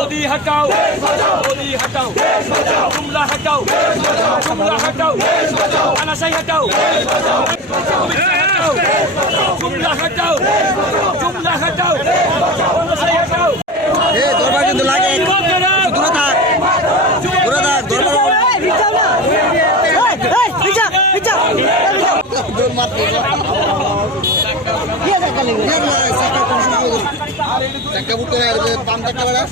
मोदी हटाओ मोदी हटाओ जुमला हटाओ जुमला हटाओ तानाशाही हटाओ जुमला हटाओ जुमला हटाओ तानाशाही हटाओ এ দরবার কিন্তু লাগে দূরে থাক দরবার দৌড় মারতে চাকা বুট করে পাম চাকা বেড়া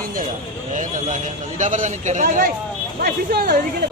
दिन जाएगा इधर पर जाने के भाई भाई फिर से दिखे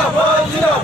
मोबाइल छवि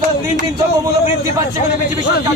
तुलते दिन दिन द्रव्यमूल्য বৃদ্ধি পাচ্ছে বলে বিজেপি সরকার